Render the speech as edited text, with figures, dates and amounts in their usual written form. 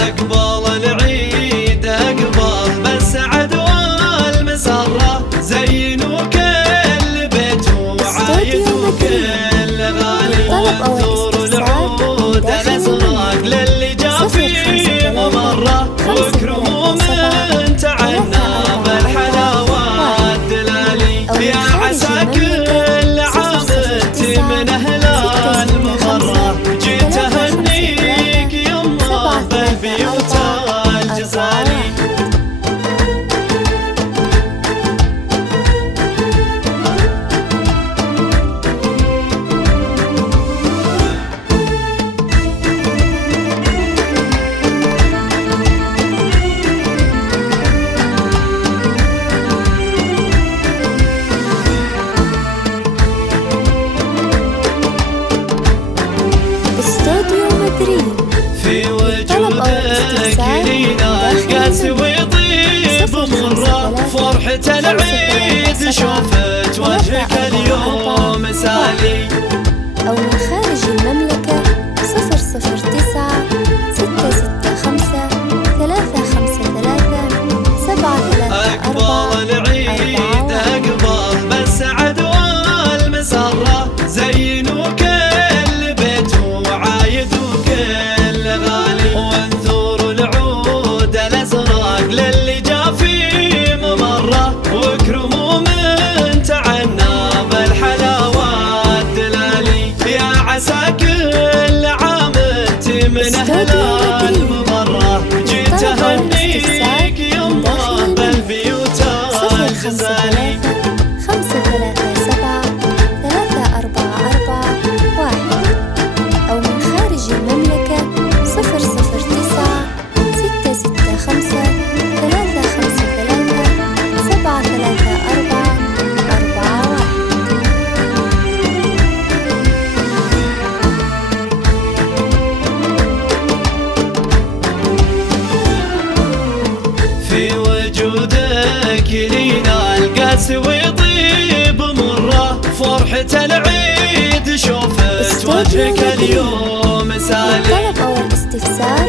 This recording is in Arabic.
أقبل العيد أقبل بالسعد والمسرة، زينوا كل بيت وعايدوا كل غالي، وانثروا العود الأزرق للي جا في ممرة، واكرموا من تعنى بالحلاوة الدلالي، يا عسى كل عام انت من أهل الممرة، جيت أهنيك يمه بالبيوت الجزالي. في وجودك لينا القاس ويطيب مرة، فرحة العيد شوفت وجهك اليوم مثالي. أو من خارج المملكة 009 665 353 734. أقبل العيد أقبل بالسعد والمسرة، زينوا كل بيت وعايدوا كل غالي، وانثروا العود الأزرق للي جا في ممرة، واكرموا من تعنى بالحلاوة الدلالي، يا عسى كل عام انت من أهل الممرة، جيت أهنيك يمه بالبيوت الجزالي. 537 344 1. أو من خارج المملكة 009 665 353 734 41. في وجودك لينا القاس ويطيب مرة، فرحة العيد شوفت وجهك اليوم مثالي. للطلب أو الاستفسار